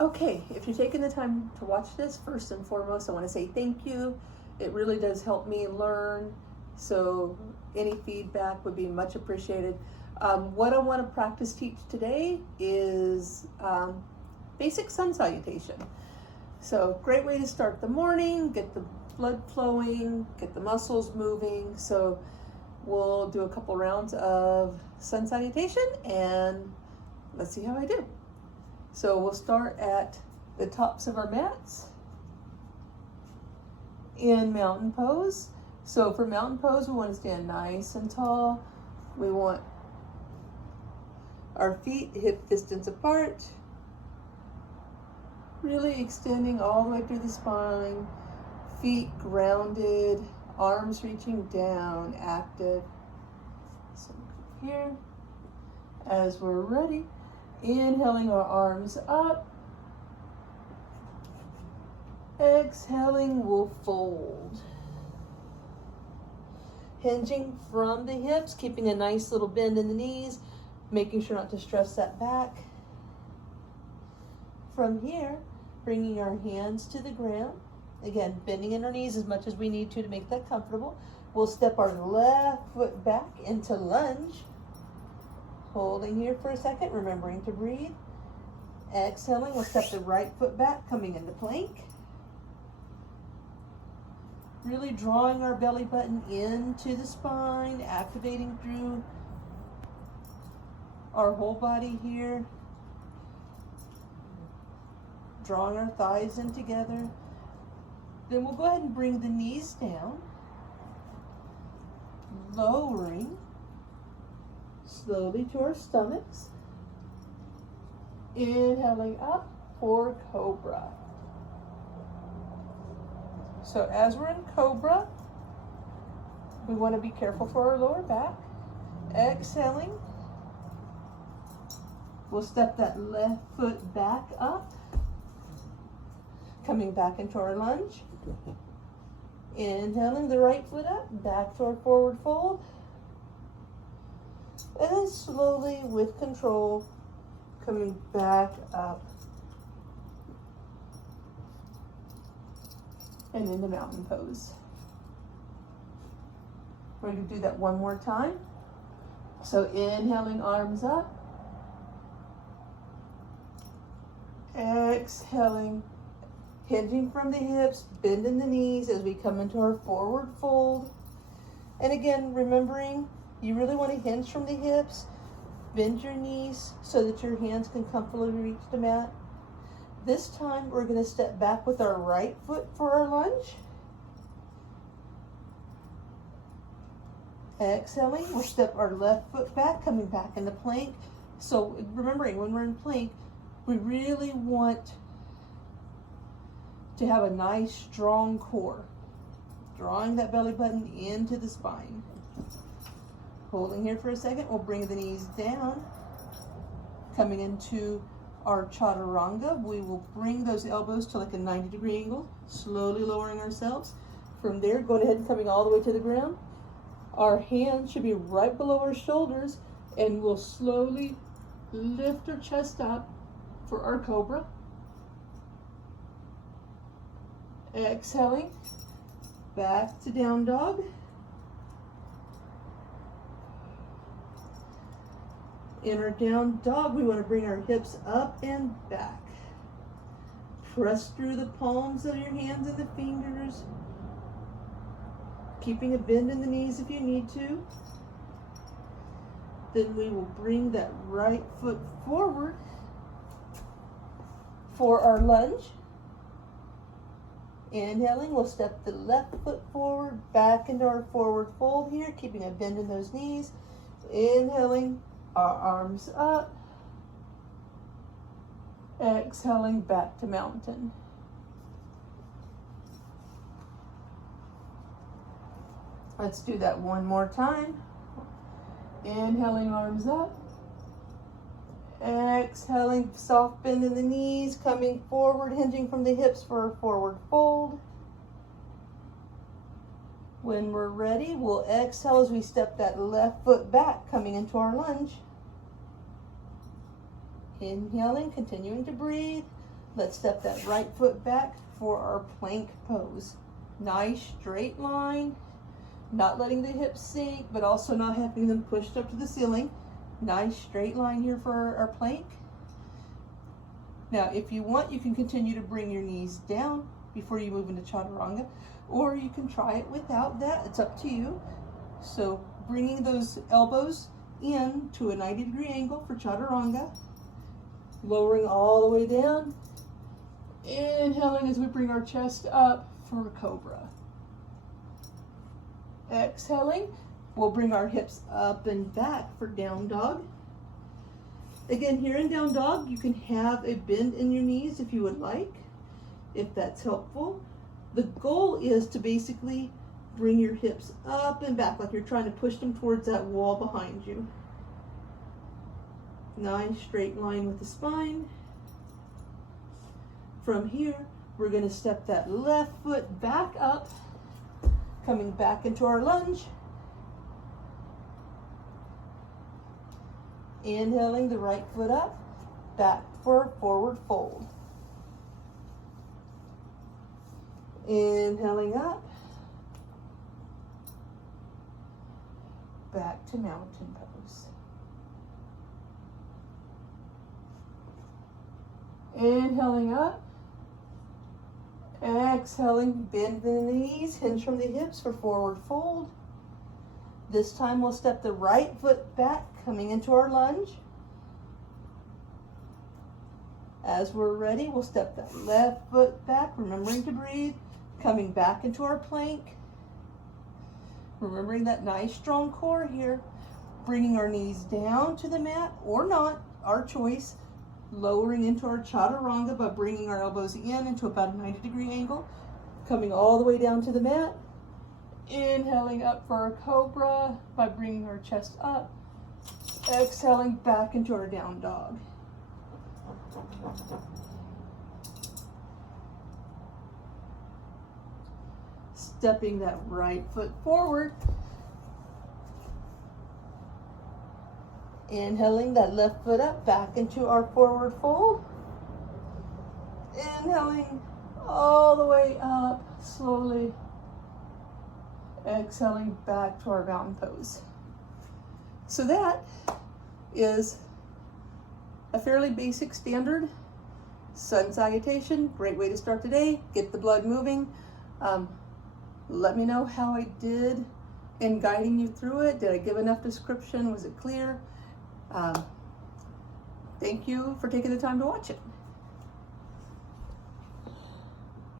Okay, if you're taking the time to watch this, first and foremost, I want to say thank you. It really does help me learn, so any feedback would be much appreciated. What I want to practice teach today is basic sun salutation. So great way to start the morning, get the blood flowing, get the muscles moving. So we'll do a couple rounds of sun salutation and let's see how I do. So we'll start at the tops of our mats in mountain pose. So for mountain pose, we want to stand nice and tall. We want our feet hip distance apart, really extending all the way through the spine, feet grounded, arms reaching down, active. So here, as we're ready, inhaling our arms up, exhaling, we'll fold. Hinging from the hips, keeping a nice little bend in the knees, making sure not to stress that back. From here, bringing our hands to the ground. Again, bending in our knees as much as we need to make that comfortable. We'll step our left foot back into lunge. Holding here for a second, remembering to breathe. Exhaling, we'll step the right foot back, coming into plank. Really drawing our belly button into the spine, activating through our whole body here. Drawing our thighs in together. Then we'll go ahead and bring the knees down, lowering slowly to our stomachs. Inhaling up for cobra. So as we're in cobra, we want to be careful for our lower back. Exhaling, we'll step that left foot back up, coming back into our lunge. Inhaling the right foot up, back to our forward fold. And then slowly, with control, coming back up and into mountain pose. We're going to do that one more time. So inhaling, arms up. Exhaling, hinging from the hips, bending the knees as we come into our forward fold. And again, remembering you really want to hinge from the hips, bend your knees so that your hands can comfortably reach the mat. This time we're going to step back with our right foot for our lunge. Exhaling, we'll step our left foot back, coming back into plank. So remembering when we're in plank, we really want to have a nice strong core, drawing that belly button into the spine. Holding here for a second, we'll bring the knees down, coming into our chaturanga. We will bring those elbows to like a 90-degree angle, slowly lowering ourselves. From there, going ahead and coming all the way to the ground. Our hands should be right below our shoulders, and we'll slowly lift our chest up for our cobra. Exhaling, back to down dog. In our down dog, we want to bring our hips up and back. Press through the palms of your hands and the fingers, keeping a bend in the knees if you need to. Then we will bring that right foot forward for our lunge. Inhaling, we'll step the left foot forward, back into our forward fold here, keeping a bend in those knees. Inhaling, our arms up. Exhaling, back to mountain. Let's do that one more time. Inhaling, arms up. Exhaling, soft bend in the knees, coming forward, hinging from the hips for a forward fold. When we're ready, we'll exhale as we step that left foot back, coming into our lunge. Inhaling, continuing to breathe. Let's step that right foot back for our plank pose. Nice straight line, not letting the hips sink, but also not having them pushed up to the ceiling. Nice straight line here for our plank. Now, if you want, you can continue to bring your knees down before you move into chaturanga, or you can try it without that. It's up to you. So bringing those elbows in to a 90-degree angle for chaturanga, lowering all the way down, inhaling as we bring our chest up for cobra. Exhaling, we'll bring our hips up and back for down dog. Again, here in down dog, you can have a bend in your knees if you would like, if that's helpful. The goal is to basically bring your hips up and back like you're trying to push them towards that wall behind you. Nice straight line with the spine. From here, we're going to step that left foot back up, coming back into our lunge. Inhaling the right foot up, back for a forward fold. Inhaling up, back to mountain pose. Inhaling up, exhaling, bend the knees, hinge from the hips for forward fold. This time we'll step the right foot back, coming into our lunge. As we're ready, we'll step that left foot back, remembering to breathe, coming back into our plank. Remembering that nice strong core here, bringing our knees down to the mat or not, our choice. Lowering into our chaturanga by bringing our elbows in into about a 90-degree angle, coming all the way down to the mat. Inhaling up for our cobra by bringing our chest up. Exhaling back into our down dog. Stepping that right foot forward. Inhaling that left foot up, back into our forward fold. Inhaling all the way up, slowly. Exhaling back to our mountain pose. So that is a fairly basic standard sun salutation. Great way to start the day, get the blood moving. Let me know how I did in guiding you through it. Did I give enough description? Was it clear? Thank you for taking the time to watch it.